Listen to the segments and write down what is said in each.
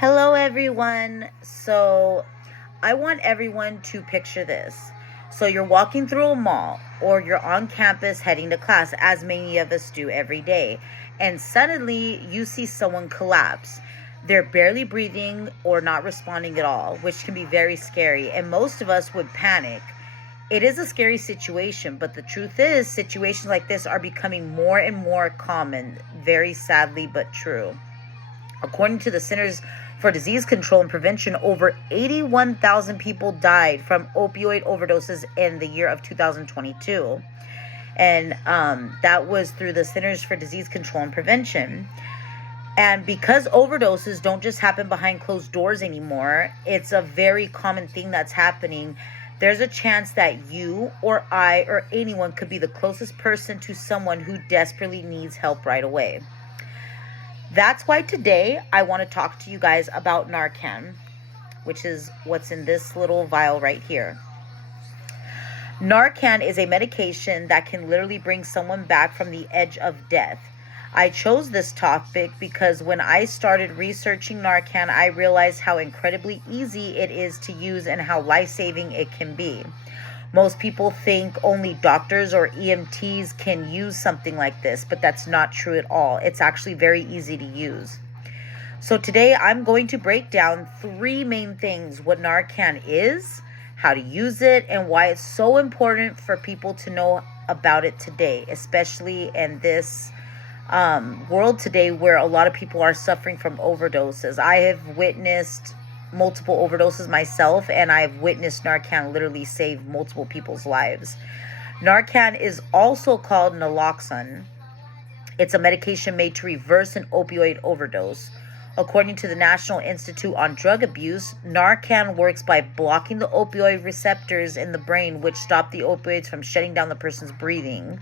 Hello, everyone. So, I want everyone to picture this. So, you're walking through a mall or you're on campus heading to class, as many of us do every day, and suddenly you see someone collapse. They're barely breathing or not responding at all, which can be very scary, and most of us would panic. It is a scary situation, but the truth is, situations like this are becoming more and more common, very sadly, but true. According to the Centers for Disease Control and Prevention, over 81,000 people died from opioid overdoses in the year of 2022. And that was through the Centers for Disease Control and Prevention. And because overdoses don't just happen behind closed doors anymore, it's a very common thing that's happening. There's a chance that you or I or anyone could be the closest person to someone who desperately needs help right away. That's why today I want to talk to you guys about Narcan, which is what's in this little vial right here. Narcan is a medication that can literally bring someone back from the edge of death. I chose this topic because when I started researching Narcan, I realized how incredibly easy it is to use and how life-saving it can be. Most people think only doctors or EMTs can use something like this, but that's not true at all. It's actually very easy to use. So today I'm going to break down three main things: what Narcan is, how to use it, and why it's so important for people to know about it today, especially in this world today where a lot of people are suffering from overdoses. I have witnessed multiple overdoses myself, and I've witnessed Narcan literally save multiple people's lives. Narcan is also called naloxone. It's a medication made to reverse an opioid overdose. According to the National Institute on Drug Abuse, Narcan works by blocking the opioid receptors in the brain, which stop the opioids from shutting down the person's breathing.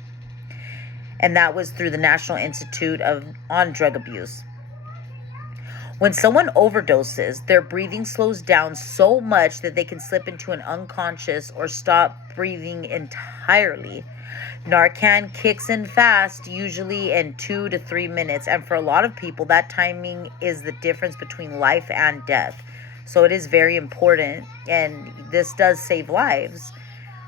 And that was through the National Institute on Drug Abuse. When someone overdoses, their breathing slows down so much that they can slip into an unconscious or stop breathing entirely. Narcan kicks in fast, usually in 2 to 3 minutes, and for a lot of people, that timing is the difference between life and death. So it is very important, and this does save lives.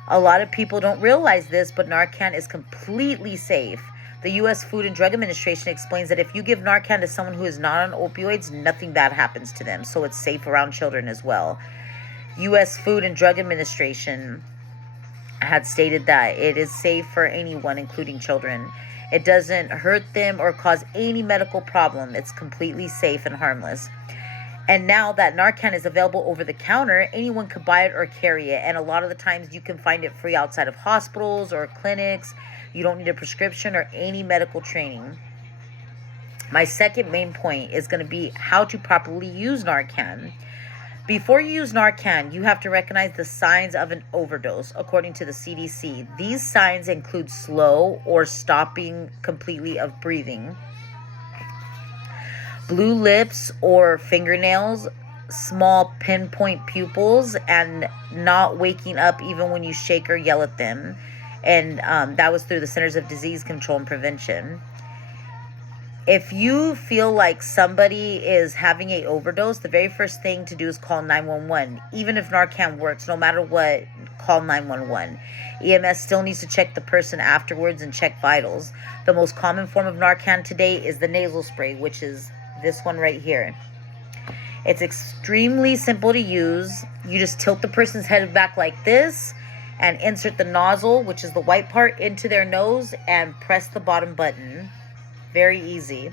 A lot of people don't realize this, but Narcan is completely safe. The U.S. Food and Drug Administration explains that if you give Narcan to someone who is not on opioids, nothing bad happens to them. So it's safe around children as well. U.S. Food and Drug Administration had stated that it is safe for anyone, including children. It doesn't hurt them or cause any medical problem. It's completely safe and harmless. And now that Narcan is available over the counter, anyone could buy it or carry it. And a lot of the times you can find it free outside of hospitals or clinics. You don't need a prescription or any medical training. My second main point is going to be how to properly use Narcan. Before you use Narcan, you have to recognize the signs of an overdose, according to the CDC. These signs include slow or stopping completely of breathing, blue lips or fingernails, small pinpoint pupils, and not waking up even when you shake or yell at them. And that was through the Centers of Disease Control and Prevention. If you feel like somebody is having an overdose, the very first thing to do is call 911. Even if Narcan works, no matter what, call 911. EMS still needs to check the person afterwards and check vitals. The most common form of Narcan today is the nasal spray, which is this one right here. It's extremely simple to use. You just tilt the person's head back like this and insert the nozzle, which is the white part, into their nose and press the bottom button. Very easy.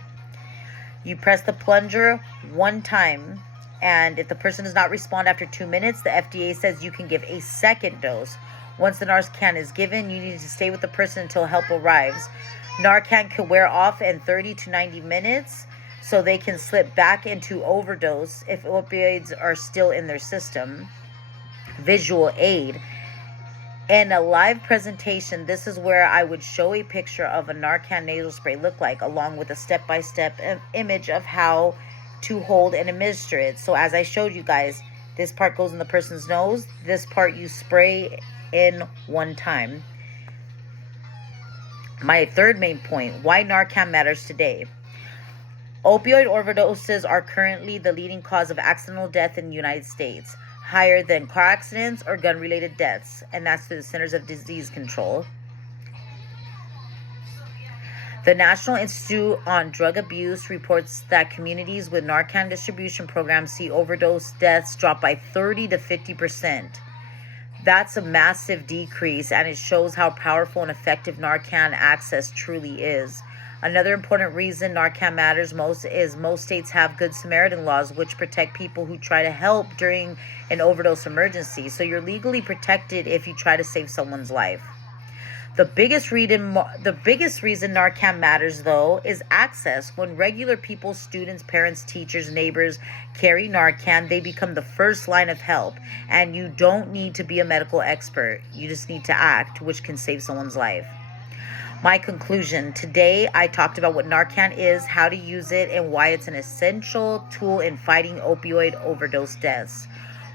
You press the plunger one time, and if the person does not respond after 2 minutes, the FDA says you can give a second dose. Once the Narcan is given, you need to stay with the person until help arrives. Narcan can wear off in 30 to 90 minutes, so they can slip back into overdose if opioids are still in their system. Visual aid. In a live presentation, this is where I would show a picture of a Narcan nasal spray look like, along with a step-by-step image of how to hold and administer it. So as I showed you guys, this part goes in the person's nose. This part you spray in one time. My third main point, why Narcan matters today. Opioid overdoses are currently the leading cause of accidental death in the United States, higher than car accidents or gun-related deaths, and that's through the Centers of Disease Control. The National Institute on Drug Abuse reports that communities with Narcan distribution programs see overdose deaths drop by 30 to 50%. That's a massive decrease, and it shows how powerful and effective Narcan access truly is. Another important reason Narcan matters most is most states have Good Samaritan laws, which protect people who try to help during an overdose emergency. So you're legally protected if you try to save someone's life. The biggest reason Narcan matters, though, is access. When regular people, students, parents, teachers, neighbors carry Narcan, they become the first line of help. And you don't need to be a medical expert. You just need to act, which can save someone's life. My conclusion. Today, I talked about what Narcan is, how to use it, and why it's an essential tool in fighting opioid overdose deaths.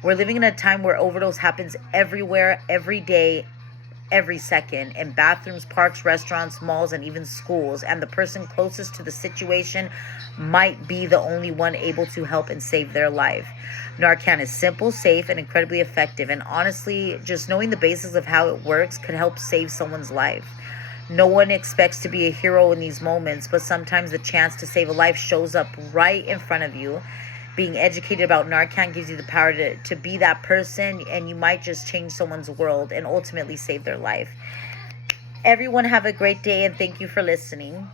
We're living in a time where overdose happens everywhere, every day, every second, in bathrooms, parks, restaurants, malls, and even schools. And the person closest to the situation might be the only one able to help and save their life. Narcan is simple, safe, and incredibly effective. And honestly, just knowing the basics of how it works could help save someone's life. No one expects to be a hero in these moments, but sometimes the chance to save a life shows up right in front of you. Being educated about Narcan gives you the power to be that person, and you might just change someone's world and ultimately save their life. Everyone have a great day, and thank you for listening.